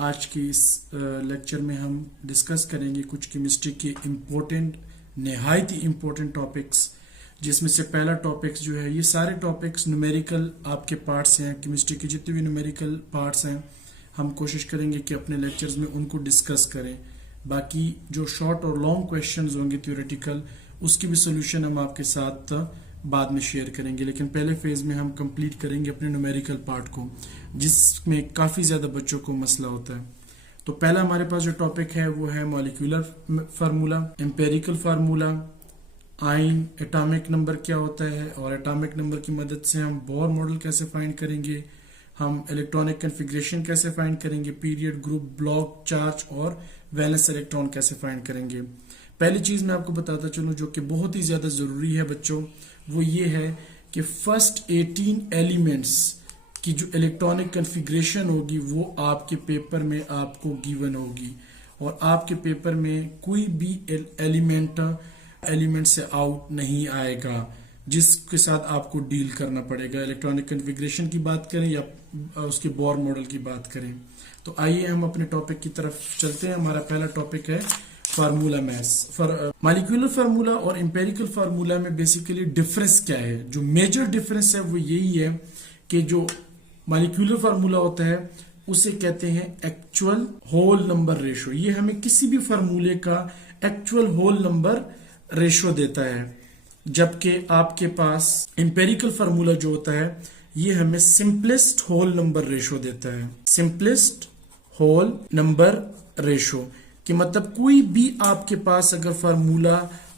आज की इस लेक्चर में हम डिस्कस करेंगे कुछ केमिस्ट्री के इम्पोर्टेंट नहायत ही इम्पोर्टेंट टॉपिक्स, जिसमें से पहला टॉपिक्स जो है, ये सारे टॉपिक्स न्यूमेरिकल आपके पार्ट्स हैं। केमिस्ट्री के जितने भी न्यूमेरिकल पार्ट्स हैं हम कोशिश करेंगे कि अपने लेक्चर्स में उनको डिस्कस करें। बाकी जो शॉर्ट और लॉन्ग क्वेश्चंस होंगे थ्योरेटिकल, उसकी भी सोल्यूशन हम आपके साथ बाद में शेयर करेंगे। लेकिन पहले फेज में हम कंप्लीट करेंगे अपने न्यूमेरिकल पार्ट को, जिसमें काफ़ी ज़्यादा बच्चों को मसला होता है। तो पहला हमारे पास जो टॉपिक है वो है molecular formula, empirical formula, ion, atomic number क्या होता है, और एटॉमिक नंबर की मदद से हम बोर मॉडल कैसे फाइंड करेंगे, हम इलेक्ट्रॉनिक कन्फिग्रेशन कैसे फाइंड करेंगे, पीरियड, ग्रुप, ब्लॉक, चार्ज और वैलेंस इलेक्ट्रॉन कैसे फाइंड करेंगे। पहली चीज मैं आपको बताता चलूं जो कि बहुत ही ज्यादा जरूरी है बच्चों, वो ये है कि फर्स्ट 18 एलिमेंट्स की जो इलेक्ट्रॉनिक कन्फिग्रेशन होगी वो आपके पेपर में आपको गिवन होगी, और आपके पेपर में कोई भी एलिमेंट से आउट नहीं आएगा जिसके साथ आपको डील करना पड़ेगा। इलेक्ट्रॉनिक कन्फिग्रेशन की बात करें या उसके बोर मॉडल की बात करें। तो आइए हम अपने टॉपिक की तरफ चलते हैं। हमारा पहला टॉपिक है फार्मूला मैथ्स। मॉलिक्यूलर फार्मूला और एम्पेरिकल फार्मूला में बेसिकली डिफरेंस क्या है? जो मेजर डिफरेंस है वो यही है कि जो मॉलिक्यूलर फार्मूला होता है उसे कहते हैं एक्चुअल होल नंबर रेशो। ये हमें किसी भी फार्मूले का एक्चुअल होल नंबर रेशो देता है, जबकि आपके पास एम्पेरिकल फार्मूला जो होता है ये हमें सिंपलेस्ट होल नंबर रेशो देता है। सिंपलेस्ट होल नंबर रेशो कि मतलब कोई भी आपके पास अगर फार्मूला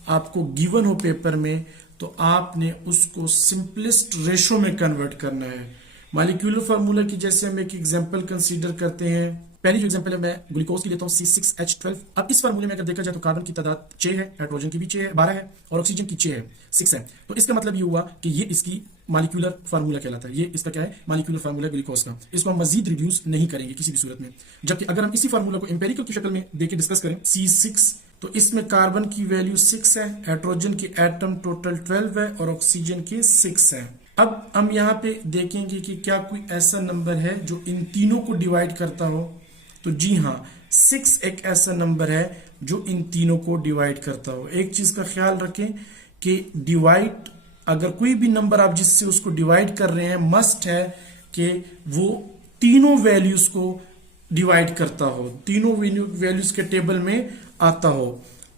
आपको गिवन हो पेपर में तो आपने उसको सिंपलेस्ट रेशो में कन्वर्ट करना है। मॉलिक्यूलर फार्मूला की जैसे हम एक एग्जांपल कंसीडर करते हैं। पहली जो एग्जांपल है मैं ग्लूकोज की लेता हूं C6H12। अब इस फार्मूले में अगर देखा जाए तो कार्बन की तादाद 6 है, हाइड्रोजन की भी 6 है, 12 है, और ऑक्सीजन की 6 है, 6 है। तो इसका मतलब ये हुआ कि ये इसकी मॉलिक्यूलर फार्मूला कहलाता है। ये इसका क्या है? मॉलिक्यूलर फार्मूला ग्लूकोज का। इसको हम मजीद रिड्यूस नहीं करेंगे किसी भी सूरत में। जबकि अगर हम इसी फार्मूला को एम्पेरिकल की शक्ल में देके डिस्कस करें, C6, तो इसमें कार्बन की वैल्यू 6 है, हाइड्रोजन की एटम टोटल 12 है, और ऑक्सीजन के 6 है। अब हम यहाँ पे देखेंगे कि क्या कोई ऐसा नंबर है जो इन तीनों को डिवाइड करता हो। तो जी हाँ, 6 एक ऐसा नंबर है जो इन तीनों को डिवाइड करता हो। एक चीज का ख्याल रखें कि डिवाइड, अगर कोई भी नंबर आप जिससे उसको डिवाइड कर रहे हैं, मस्ट है कि वो तीनों वैल्यूज को डिवाइड करता हो, तीनों वैल्यूज के टेबल में आता हो।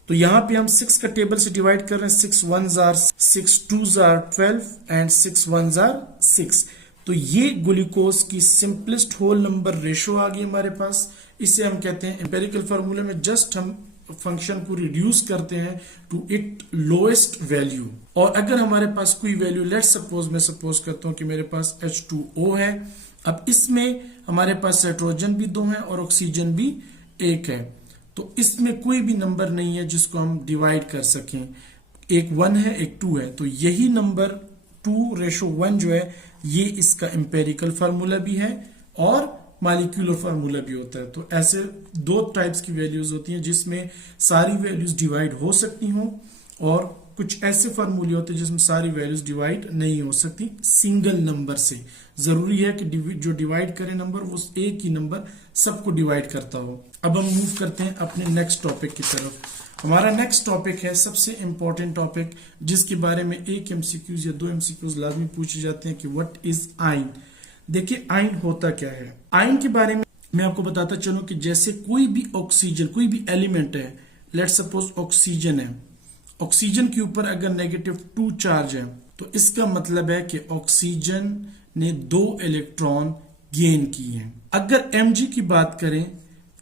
तो यहां पे हम 6 का टेबल से डिवाइड कर रहे हैं। 6 1s are 6 2s are 12 and 6 1s are 6। तो ये ग्लूकोज की सिंपलेस्ट होल नंबर रेशो आ गई हमारे पास। इसे हम कहते हैं एम्पेरिकल फार्मूला में जस्ट हम फंक्शन को रिड्यूस करते हैं टू इट लोएस्ट वैल्यू। और अगर हमारे पास कोई वैल्यू, लेट सपोज मैं सपोज करता हूं कि मेरे पास H2O है। अब इसमें हमारे पास हाइड्रोजन भी 2 है और ऑक्सीजन भी 1 है। तो इसमें कोई भी नंबर नहीं है जिसको हम डिवाइड कर सकें। एक 1 है, एक 2 है। तो यही नंबर 2:1 जो है ये इसका एम्पेरिकल फार्मूला भी है और मॉलिक्यूलर फार्मूला भी होता है। तो ऐसे दो टाइप्स की वैल्यूज होती हैं जिसमें सारी वैल्यूज डिवाइड हो सकती हों, और कुछ ऐसे फार्मूले होते हैं जिसमें सारी वैल्यूज डिवाइड नहीं हो सकती सिंगल नंबर से। जरूरी है कि जो डिवाइड करे नंबर वो एक ही नंबर सबको डिवाइड करता हो। अब हम मूव करते हैं अपने नेक्स्ट टॉपिक की तरफ। हमारा नेक्स्ट टॉपिक है सबसे इंपॉर्टेंट टॉपिक, जिसके बारे में एक MCQs या 2 MCQs लाजमी पूछे जाते हैं कि व्हाट इज आयन। देखिए आयन होता क्या है। आयन के बारे में मैं आपको बताता चलूं कि जैसे कोई भी ऑक्सीजन, कोई भी एलिमेंट है, लेट सपोज ऑक्सीजन है, ऑक्सीजन के ऊपर अगर -2 चार्ज है तो इसका मतलब है कि ऑक्सीजन ने 2 इलेक्ट्रॉन गेन किए हैं। अगर Mg की बात करें,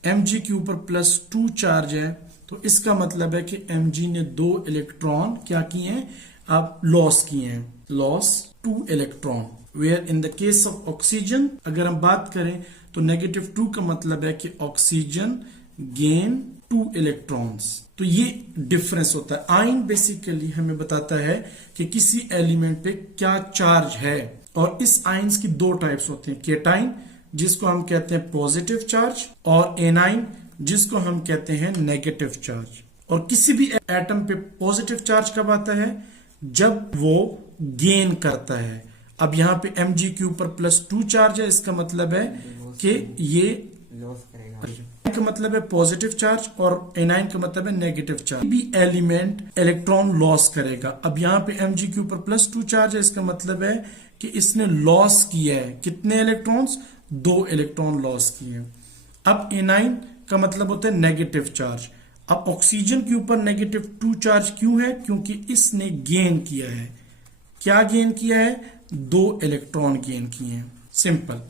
Mg के ऊपर +2 चार्ज है तो इसका मतलब है कि Mg ने 2 इलेक्ट्रॉन क्या किए हैं? अब लॉस किए हैं, loss 2 electron. Where in the case of oxygen अगर हम बात करें तो -2 का मतलब है कि ऑक्सीजन गेन 2 इलेक्ट्रॉन्स। तो ये डिफरेंस होता है। आयन बेसिकली हमें बताता है कि किसी एलिमेंट पे क्या चार्ज है, और इस आयन्स की 2 टाइप्स होते हैं, केटाइन जिसको हम कहते हैं पॉजिटिव चार्ज, और एनाइन जिसको हम कहते हैं नेगेटिव चार्ज। और किसी भी एटम पे पॉजिटिव चार्ज कब आता है? जब वो गेन करता है। अब यहाँ पे Mg के ऊपर +2 चार्ज है, इसका मतलब है कि ये का मतलब है पॉजिटिव चार्ज और एनाइन का मतलब है नेगेटिव चार्ज। भी एलिमेंट इलेक्ट्रॉन लॉस करेगा। अब यहाँ पे Mg के ऊपर +2 चार्ज है, इसका मतलब है कि इसने लॉस किया है कितने इलेक्ट्रॉन्स, 2 इलेक्ट्रॉन लॉस किए हैं। अब एनाइन का मतलब होता है नेगेटिव चार्ज। अब ऑक्सीजन के ऊपर -2 चार्ज क्यों है, क्योंकि इसने गेन किया है। क्या गेन किया है, 2 इलेक्ट्रॉन गेन किए हैं। सिंपल।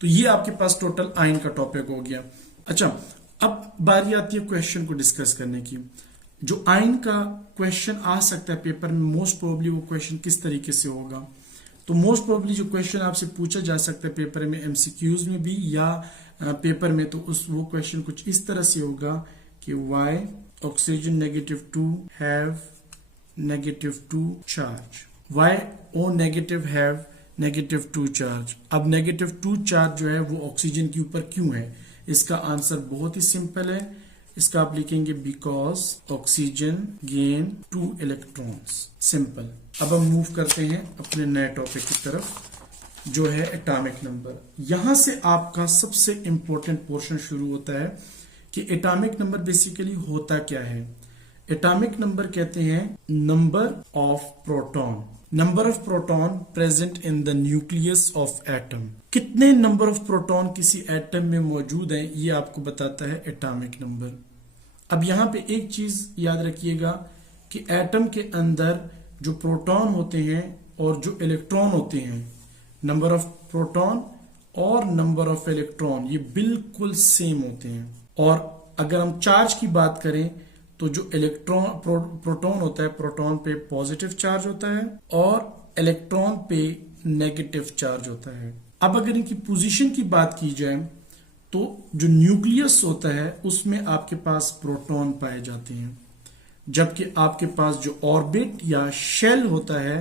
तो ये आपके पास टोटल आयन का टॉपिक हो गया। अच्छा, अब बारी आती है क्वेश्चन को डिस्कस करने की। जो आयन का क्वेश्चन आ सकता है पेपर में, मोस्ट प्रोबेबली वो क्वेश्चन किस तरीके से होगा। तो मोस्ट प्रोबेबली जो क्वेश्चन आपसे पूछा जा सकता है पेपर में, एमसीक्यूज में भी या पेपर में, तो वो क्वेश्चन कुछ इस तरह से होगा कि why oxygen -2 have -2 charge, why O negative have -2 charge. अब -2 चार्ज जो है वो ऑक्सीजन के ऊपर क्यों है, इसका आंसर बहुत ही सिंपल है। इसका आप लिखेंगे because oxygen gain 2 electrons. Simple. अब हम मूव करते हैं अपने नए टॉपिक की तरफ, जो है एटॉमिक नंबर। यहां से आपका सबसे इंपॉर्टेंट पोर्शन शुरू होता है कि एटॉमिक नंबर बेसिकली होता क्या है। एटॉमिक नंबर कहते हैं number of proton, number of proton present in the nucleus of atom. कितने नंबर ऑफ प्रोटॉन किसी एटम में मौजूद हैं, ये आपको बताता है एटॉमिक नंबर। अब यहां पे एक चीज याद रखिएगा कि एटम के अंदर जो प्रोटॉन होते हैं और जो इलेक्ट्रॉन होते हैं, नंबर ऑफ प्रोटॉन और नंबर ऑफ इलेक्ट्रॉन ये बिल्कुल सेम होते हैं। और अगर हम चार्ज की बात करें तो जो इलेक्ट्रॉन प्रोटॉन होता है, प्रोटॉन पे पॉजिटिव चार्ज होता है और इलेक्ट्रॉन पे नेगेटिव चार्ज होता है। अब अगर इनकी पोजीशन की बात की जाए तो जो न्यूक्लियस होता है उसमें आपके पास प्रोटॉन पाए जाते हैं, जबकि आपके पास जो ऑर्बिट या शेल होता है,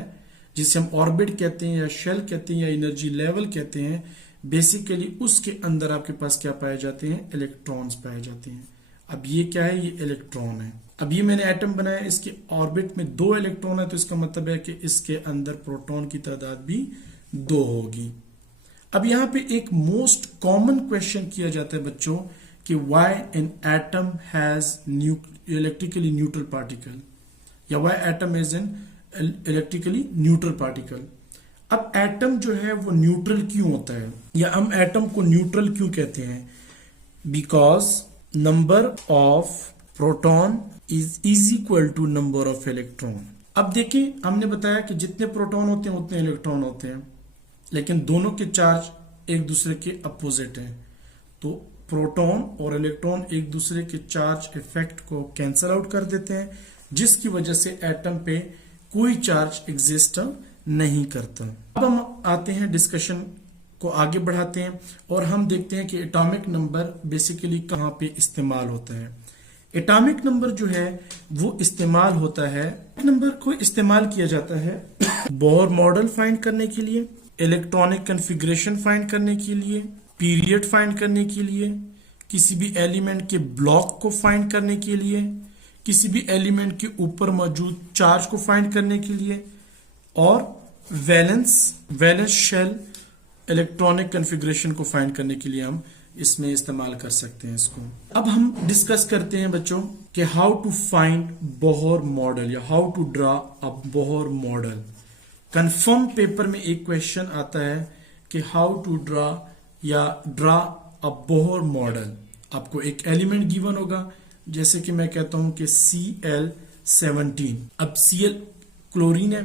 जिसे हम ऑर्बिट कहते हैं या शेल कहते हैं या एनर्जी लेवल कहते हैं, बेसिकली उसके अंदर आपके पास क्या पाए जाते हैं, इलेक्ट्रॉन्स पाए जाते हैं। अब ये क्या है, ये इलेक्ट्रॉन है। अब ये मैंने एटम बनाया, इसके ऑर्बिट में 2 इलेक्ट्रॉन है, तो इसका मतलब है कि इसके अंदर प्रोटॉन की तादाद भी 2 होगी। अब यहाँ पे एक मोस्ट कॉमन क्वेश्चन किया जाता है बच्चों कि why an atom has electrically neutral particle, या why atom is an electrically neutral particle. अब एटम जो है वो न्यूट्रल क्यों होता है, या हम एटम को न्यूट्रल क्यों कहते हैं, because number of proton is equal to number of electron. अब देखिए, हमने बताया कि जितने प्रोटॉन होते हैं उतने इलेक्ट्रॉन होते हैं, लेकिन दोनों के चार्ज एक दूसरे के अपोजिट हैं। तो प्रोटॉन और इलेक्ट्रॉन एक दूसरे के चार्ज इफेक्ट को कैंसल आउट कर देते हैं, जिसकी वजह से एटम पे कोई चार्ज एग्जिस्ट नहीं करता। अब हम आते हैं डिस्कशन को आगे बढ़ाते हैं और हम देखते हैं कि एटॉमिक नंबर बेसिकली कहाँ पे इस्तेमाल होता है। एटॉमिक नंबर जो है वो इस्तेमाल होता है, नंबर को इस्तेमाल किया जाता है बोर मॉडल फाइंड करने के लिए, इलेक्ट्रॉनिक कॉन्फ़िगरेशन फाइंड करने के लिए, पीरियड फाइंड करने के लिए, किसी भी एलिमेंट के ब्लॉक को फाइंड करने के लिए, किसी भी एलिमेंट के ऊपर मौजूद चार्ज को फाइंड करने के लिए, और वैलेंस शेल इलेक्ट्रॉनिक कॉन्फ़िगरेशन को फाइंड करने के लिए हम इसमें इस्तेमाल कर सकते हैं इसको। अब हम डिस्कस करते हैं बच्चों कि how to find Bohr model या how to draw a Bohr model. Confirm paper में एक क्वेश्चन आता है कि how to draw a Bohr model. आपको एक एलिमेंट गिवन होगा, जैसे कि मैं कहता हूं कि Cl17। अब Cl क्लोरीन है,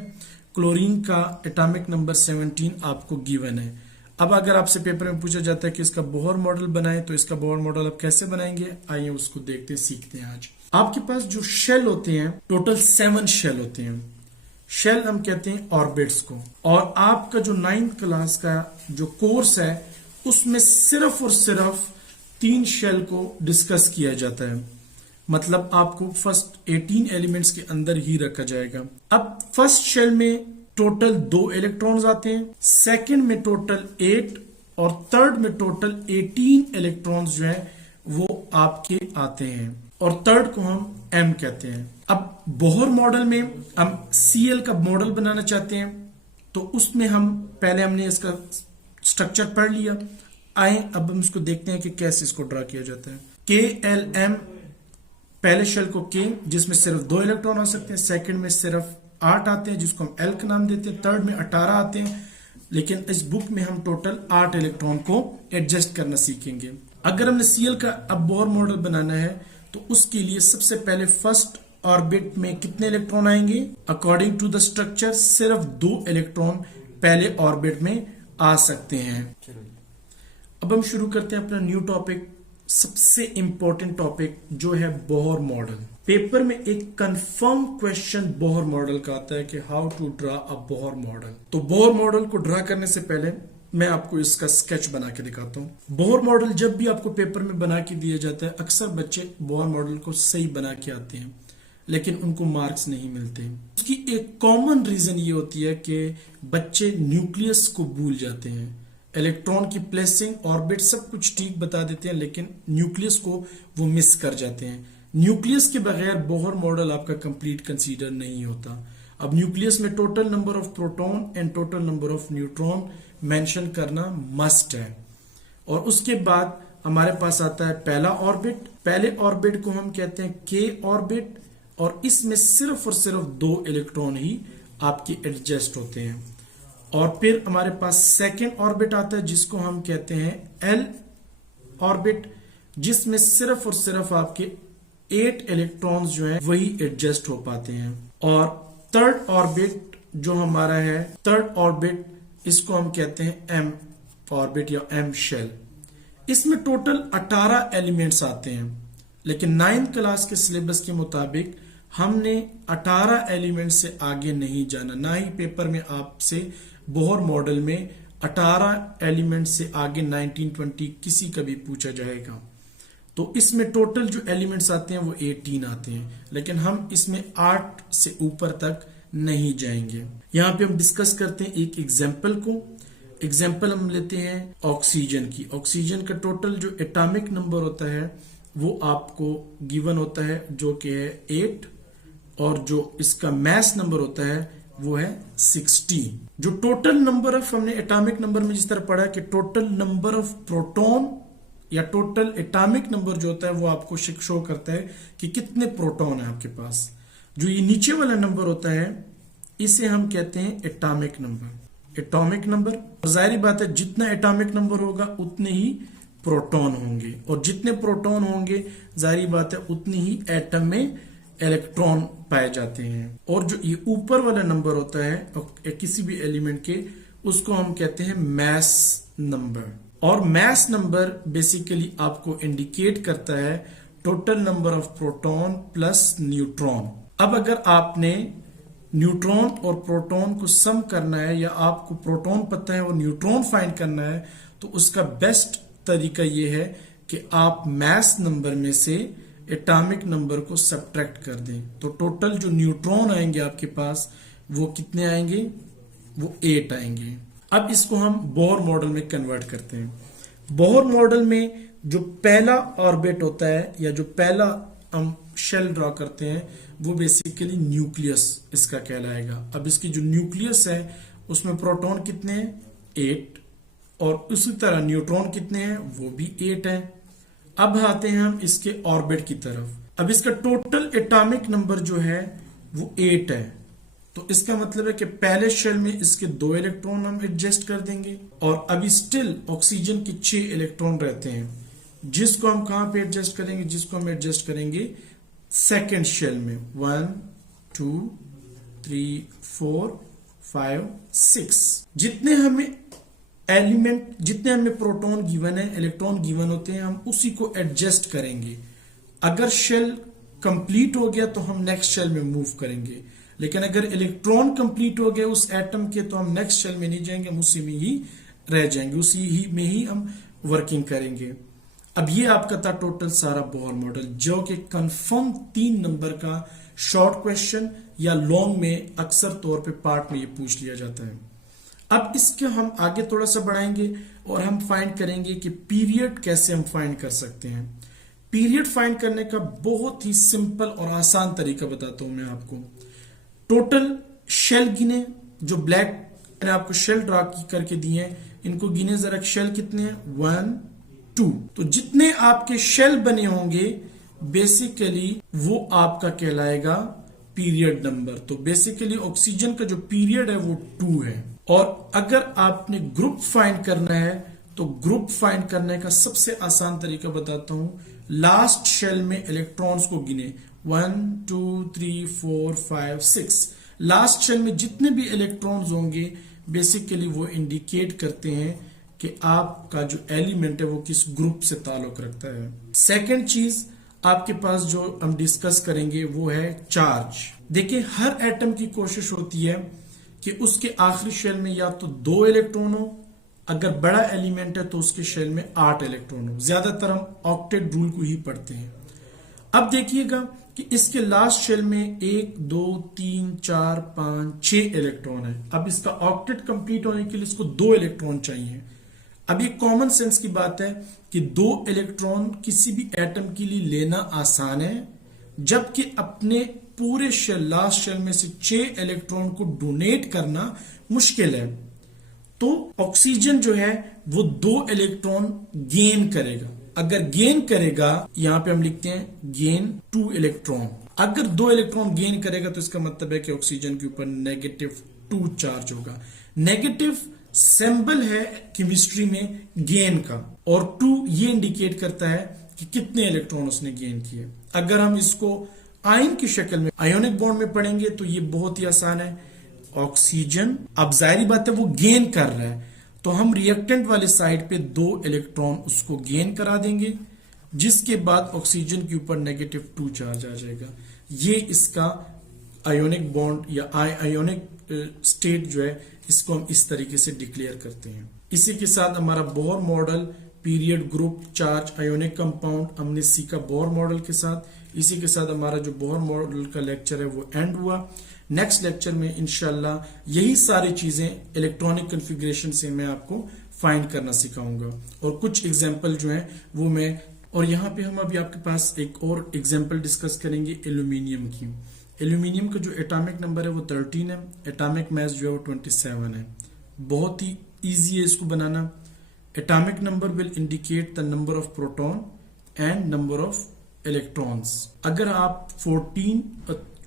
क्लोरीन का एटॉमिक नंबर 17 आपको गिवन है। अब अगर आपसे पेपर में पूछा जाता है कि इसका बोहर मॉडल बनाएं, तो इसका बोहर मॉडल आप कैसे बनाएंगे, आइए उसको देखते हैं, सीखते हैं आज। आपके पास जो शेल होते हैं, टोटल 7 शेल होते हैं। शेल हम कहते हैं ऑर्बिट्स को, और आपका जो 9th क्लास का जो कोर्स है उसमें सिर्फ और सिर्फ 3 शेल को डिस्कस किया जाता है। मतलब आपको फर्स्ट 18 एलिमेंट्स के अंदर ही रखा जाएगा। अब फर्स्ट शेल में टोटल 2 इलेक्ट्रॉन्स आते हैं, सेकंड में टोटल 8 और थर्ड में टोटल 18 इलेक्ट्रॉन्स जो है वो आपके आते हैं, और थर्ड को हम M कहते हैं। अब बोहर मॉडल में हम Cl का मॉडल बनाना चाहते हैं, तो उसमें हम पहले हमने इसका स्ट्रक्चर पढ़ लिया। आए अब हम इसको देखते हैं कि कैसे इसको ड्रा किया जाता है। KLM, पहले शेल को K जिसमें सिर्फ 2 इलेक्ट्रॉन आ सकते हैं, सेकंड में सिर्फ 8 आते हैं जिसको हम L का नाम देते हैं, थर्ड में 18 आते हैं, लेकिन इस बुक में हम टोटल 8 इलेक्ट्रॉन को एडजस्ट करना सीखेंगे। अगर हमने Cl का अब बोर मॉडल बनाना है तो उसके लिए सबसे पहले फर्स्ट ऑर्बिट में कितने इलेक्ट्रॉन आएंगे? अकॉर्डिंग टू द स्ट्रक्चर सिर्फ 2 इलेक्ट्रॉन पहले ऑर्बिट में आ सकते हैं। अब हम शुरू करते हैं अपना न्यू टॉपिक, सबसे इंपॉर्टेंट टॉपिक जो है बोहर मॉडल। पेपर में एक कंफर्म क्वेश्चन बोहर मॉडल का आता है कि how to draw a Bohr model. तो बोहर मॉडल को ड्रा करने से पहले मैं आपको इसका स्केच बना के दिखाता हूं। बोहर मॉडल जब भी आपको पेपर में बना के दिया जाता है, अक्सर बच्चे बोहर मॉडल को सही बना के आते हैं लेकिन उनको मार्क्स नहीं मिलते। उसकी एक कॉमन रीजन ये होती है कि बच्चे न्यूक्लियस को भूल जाते हैं। इलेक्ट्रॉन की प्लेसिंग, ऑर्बिट सब कुछ ठीक बता देते हैं लेकिन न्यूक्लियस को वो मिस कर जाते हैं। न्यूक्लियस के बगैर बोहर मॉडल आपका कंप्लीट कंसीडर नहीं होता। अब न्यूक्लियस में total number of proton and total number of neutron mention करना मस्ट है। और उसके बाद हमारे पास आता है पहला ऑर्बिट। पहले ऑर्बिट को हम कहते हैं K ऑर्बिट और इसमें सिर्फ और सिर्फ 2 इलेक्ट्रॉन ही आपके एडजस्ट होते हैं। और फिर हमारे पास सेकेंड ऑर्बिट आता है जिसको हम कहते हैं L ऑर्बिट, जिसमें सिर्फ और सिर्फ आपके 8 इलेक्ट्रॉन्स जो हैं वही एडजस्ट हो पाते हैं। और थर्ड ऑर्बिट जो हमारा है, थर्ड ऑर्बिट, इसको हम कहते हैं M ऑर्बिट या M शेल। इसमें टोटल 18 एलिमेंट्स आते हैं लेकिन 9th क्लास के सिलेबस के मुताबिक हमने 18 एलिमेंट से आगे नहीं जाना। ना ही पेपर में आपसे बोहर मॉडल में 18 एलिमेंट से आगे 19, 20 किसी का भी पूछा जाएगा। तो इसमें टोटल जो एलिमेंट्स आते हैं वो 18 आते हैं लेकिन हम इसमें 8 से ऊपर तक नहीं जाएंगे। यहाँ पे हम डिस्कस करते हैं एक एग्जाम्पल को। एग्जाम्पल हम लेते हैं ऑक्सीजन की। ऑक्सीजन का टोटल जो एटॉमिक नंबर होता है वो आपको गिवन होता है जो कि है 8 और जो इसका मास नंबर होता है वो है 16। जो टोटल नंबर ऑफ, हमने एटॉमिक नंबर में जिस तरह पढ़ा कि टोटल नंबर ऑफ प्रोटॉन या टोटल एटॉमिक नंबर जो होता है वो आपको शो करता है कि कितने प्रोटॉन है आपके पास। जो ये नीचे वाला नंबर होता है इसे हम कहते हैं एटॉमिक नंबर। एटॉमिक नंबर, जाहिर बात है जितना एटॉमिक नंबर होगा उतने ही प्रोटॉन होंगे और जितने प्रोटॉन होंगे जाहिर बात है उतनी ही एटम में इलेक्ट्रॉन पाए जाते हैं। और जो ये ऊपर वाला नंबर होता है किसी भी एलिमेंट के, उसको हम कहते हैं मास नंबर। और मास नंबर बेसिकली आपको इंडिकेट करता है total number of proton plus neutron. अब अगर आपने न्यूट्रॉन और प्रोटॉन को सम करना है या आपको प्रोटॉन पता है और न्यूट्रॉन फाइंड करना है तो उसका बेस्ट तरीका यह है कि आप मास नंबर में से एटॉमिक नंबर को सब्ट्रैक्ट कर दें। तो टोटल जो न्यूट्रॉन आएंगे आपके पास वो कितने आएंगे? वो 8 आएंगे। अब इसको हम बोहर मॉडल में कन्वर्ट करते हैं। बोहर मॉडल में जो पहला ऑर्बिट होता है या जो पहला हम शेल ड्रॉ करते हैं वो बेसिकली न्यूक्लियस इसका कहलाएगा। अब इसकी जो न्यूक्लियस है उसमें प्रोटॉन कितने हैं? 8। और उसी तरह न्यूट्रॉन कितने हैं? वो भी 8 हैं। अब आते हैं हम इसके ऑर्बिट की तरफ। अब इसका टोटल एटॉमिक नंबर जो है वो 8 है। तो इसका मतलब है कि पहले शेल में इसके 2 इलेक्ट्रॉन हम एडजस्ट कर देंगे और अभी स्टिल ऑक्सीजन के 6 इलेक्ट्रॉन रहते हैं जिसको हम कहां पे एडजस्ट करेंगे? जिसको हम एडजस्ट करेंगे सेकेंड शेल में। 1, 2, 3, 4, 5, 6। जितने हमें एलिमेंट, जितने हमें प्रोटॉन गिवन है, इलेक्ट्रॉन गिवन होते हैं, हम उसी को एडजस्ट करेंगे। अगर शेल कंप्लीट हो गया तो हम नेक्स्ट शेल में मूव करेंगे, लेकिन अगर इलेक्ट्रॉन कंप्लीट हो गए उस एटम के तो हम नेक्स्ट शेल में नहीं जाएंगे, हम उसी में ही रह जाएंगे, उसी ही में ही हम वर्किंग करेंगे। अब ये आपका था टोटल सारा बोहर मॉडल, जो कि कंफर्म 3 नंबर का शॉर्ट क्वेश्चन या लॉन्ग में अक्सर तौर पे पार्ट में ये पूछ लिया जाता है। अब इसके हम आगे थोड़ा सा बढ़ाएंगे और हम फाइंड करेंगे कि पीरियड कैसे हम फाइंड कर सकते हैं। पीरियड फाइंड करने का बहुत ही सिंपल और आसान तरीका बताता हूं मैं आपको। टोटल शेल गिने, जो ब्लैक मैंने आपको शेल ड्रा करके दिए हैं, इनको गिने जरा, शेल कितने हैं, 1 2। तो जितने आपके शेल बने होंगे बेसिकली वो आपका कहलाएगा पीरियड नंबर। तो बेसिकली ऑक्सीजन का जो पीरियड है वो 2 है। और अगर आपने ग्रुप फाइंड करना है तो ग्रुप फाइंड करने का सबसे आसान तरीका बताता हूं। लास्ट शेल में इलेक्ट्रॉन्स को गिने, 1 2 3 4 5 6। लास्ट शेल में जितने भी इलेक्ट्रॉन्स होंगे बेसिकली वो इंडिकेट करते हैं कि आपका जो एलिमेंट है वो किस ग्रुप से ताल्लुक रखता है। सेकंड चीज आपके पास जो हम डिस्कस करेंगे वो है चार्ज। देखिए, हर एटम की कोशिश होती है कि उसके आखिरी शेल में या तो 2 इलेक्ट्रॉन हो, अगर बड़ा एलिमेंट है तो उसके शेल में 8 इलेक्ट्रॉन हो। ज्यादातर हम ऑक्टेट रूल को ही पढ़ते हैं। अब देखिएगा कि इसके लास्ट शेल में 1 2 3 4 5 6 इलेक्ट्रॉन है। अब इसका ऑक्टेट कंप्लीट होने के लिए इसको 2 इलेक्ट्रॉन चाहिए। अब ये कॉमन सेंस की बात है कि 2 इलेक्ट्रॉन किसी भी एटम के लिए लेना आसान है, जबकि अपने पूरे शेल लास्ट शेल में से 6 इलेक्ट्रॉन को डोनेट करना मुश्किल है। तो ऑक्सीजन जो है वो 2 इलेक्ट्रॉन गेन करेगा। अगर गेन करेगा, यहां पे हम लिखते हैं गेन 2 इलेक्ट्रॉन। अगर 2 इलेक्ट्रॉन गेन करेगा तो इसका मतलब है कि ऑक्सीजन के ऊपर -2 चार्ज होगा। नेगेटिव सिंबल है केमिस्ट्री में गेन का, और 2 ये इंडिकेट करता है कि कितने इलेक्ट्रॉन उसने गेन किए। अगर हम इसको आयन की शक्ल में आयोनिक बॉन्ड में पढ़ेंगे तो ये बहुत ही आसान है। ऑक्सीजन, अब जाहिर बात है वो गेन कर रहा है, तो हम रिएक्टेंट वाले साइड पे 2 इलेक्ट्रॉन उसको गेन करा देंगे, जिसके बाद ऑक्सीजन के ऊपर -2 चार्ज आ जाएगा। ये इसका आयोनिक बॉन्ड या आयोनिक स्टेट जो है इसको हम इस तरीके से डिक्लेयर करते हैं। इसी के साथ हमारा Bohr model, period, group, charge, ionic compound हमने सीखा बोहर मॉडल के साथ। इसी के साथ हमारा जो बोहर मॉडल का लेक्चर है वो एंड हुआ। नेक्स्ट लेक्चर में इंशाल्लाह यही सारी चीजें इलेक्ट्रॉनिक कॉन्फ़िगरेशन से मैं आपको फाइंड करना सिखाऊंगा, और कुछ एग्जांपल जो है वो मैं, और यहाँ पे हम अभी आपके पास एक और एग्जांपल डिस्कस करेंगे एल्यूमिनियम की। एल्यूमिनियम का जो एटॉमिक नंबर है वो 13 है, एटॉमिक मास जो है वो 27 है। बहुत ही इजी है इसको बनाना। Atomic number will indicate the number of proton and number of electrons. अगर आप 14,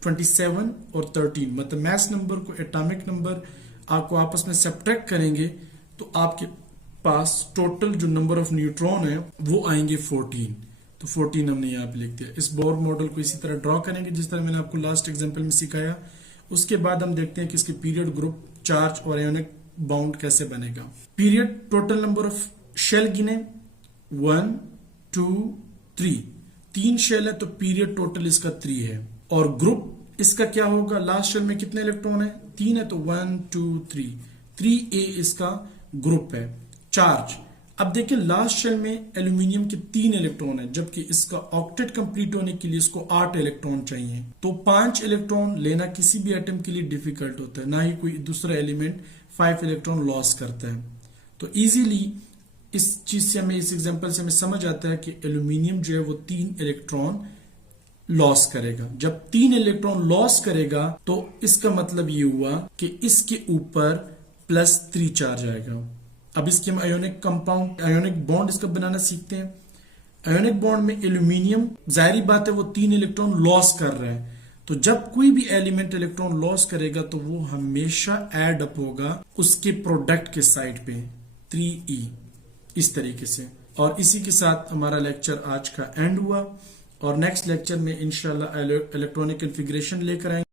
27 और 13 मतलब मास नंबर को एटॉमिक नंबर आपको आपस में सब्ट्रैक्ट करेंगे तो आपके पास टोटल जो नंबर ऑफ न्यूट्रॉन है वो आएंगे 14। तो 14 हमने यहाँ पे लिख दिया। इस बोर मॉडल को इसी तरह ड्रॉ करेंगे जिस तरह मैंने आपको लास्ट एग्जांपल में सिखाया। उसके बाद हम देखते हैं कि इसके पीरियड, ग्रुप, चार्ज और आयोनिक बाउंड कैसे बनेगा। Period, total number of shell गिने, 1 2 3, 3 शेल है तो पीरियड टोटल इसका 3 है। और ग्रुप इसका क्या होगा, लास्ट शेल में कितने इलेक्ट्रॉन है, 3 है तो 1 2 3, 3A इसका ग्रुप है। चार्ज, अब देखिए लास्ट शेल में एल्यूमिनियम के 3 इलेक्ट्रॉन है, जबकि इसका ऑक्टेट कंप्लीट होने के लिए इसको 8 इलेक्ट्रॉन चाहिए। तो 5 इलेक्ट्रॉन लेना किसी भी एटम के लिए डिफिकल्ट होता है, ना ही कोई दूसरा एलिमेंट 5 इलेक्ट्रॉन लॉस करता है। तो इजीली इस चीज से हमें, इस एग्जांपल से हमें समझ आता है कि एल्यूमिनियम जो है वो 3 इलेक्ट्रॉन लॉस करेगा। जब 3 इलेक्ट्रॉन लॉस करेगा तो इसका मतलब ये हुआ कि इसके ऊपर +3 चार्ज आएगा। अब इसके हम आयोनिक कंपाउंड, आयोनिक बॉन्ड इसका बनाना सीखते हैं। आयोनिक बॉन्ड में एल्यूमिनियम, जाहिर बात है वो 3 इलेक्ट्रॉन लॉस कर रहा है, तो जब कोई भी एलिमेंट इलेक्ट्रॉन लॉस करेगा तो वो हमेशा ऐड अप होगा उसके प्रोडक्ट के साइड पे 3E, इस तरीके से। और इसी के साथ हमारा लेक्चर आज का एंड हुआ, और नेक्स्ट लेक्चर में इंशाल्लाह इलेक्ट्रॉनिक कॉन्फ़िगरेशन लेकर आएंगे।